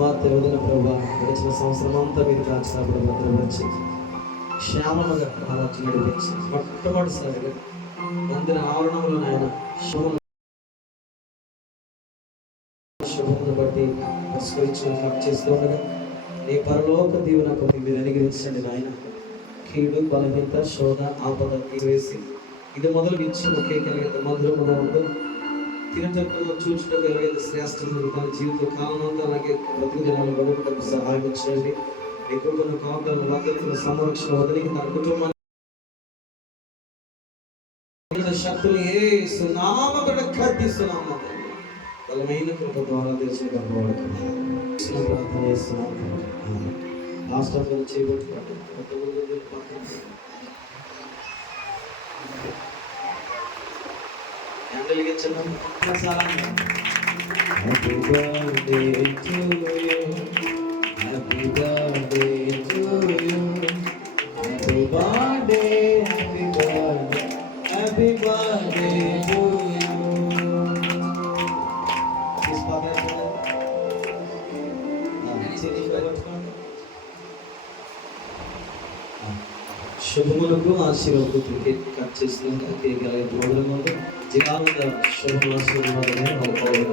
కుమార్తె వదిన ప్రభా గడిచిన సంవత్సరం అంతా మీరు కాచినప్పుడు భద్రపరిచి క్షేమముగా వచ్చి నడిపించి మొట్టమొదటిసారిగా మందిర ఆవరణంలో ఆయన శుభమును బట్టి పురస్కరించుకుని చేస్తూ ఉండగా నీ పరలోక దీవెనకు మీరు అనుగ్రహించండి నాయన. కీడు బలహీనత శోధ ఆపద తీసివేసి ఇది మొదలు ఇచ్చి ఒకే కలిగేంత మధురముగా ఉందో తినటప్పుడు చూచుట కలిగేంత శ్రేష్టము తన జీవిత కాలమంతా అలాగే బ్రతుకు దినాలు గడుపుటకు సహాయం చేయండి. మీ కృపను కాపుదలను భద్రతను సంరక్షణ వదిలికి తన కుటుంబాన్ని శక్తులు యేసు నామమున ఖండిస్తున్నాము. బలమైన కృప ద్వారా తెలిసిన ప్రార్థన చేస్తున్నాము. లాస్ట్ ఆఫ్ చేయబట్టి Happy birthday to you, happy birthday to you, happy birthday, happy birthday, happy birthday to you. Kiss Father. శుభములకు ఆశీర్వాదాలు కేక్ కట్ చేస్తున్నాం. కేక్ అలాగే మొదలు ముందు జిల్లాలో శుభాశీర్వాదాలు అవుతాయి.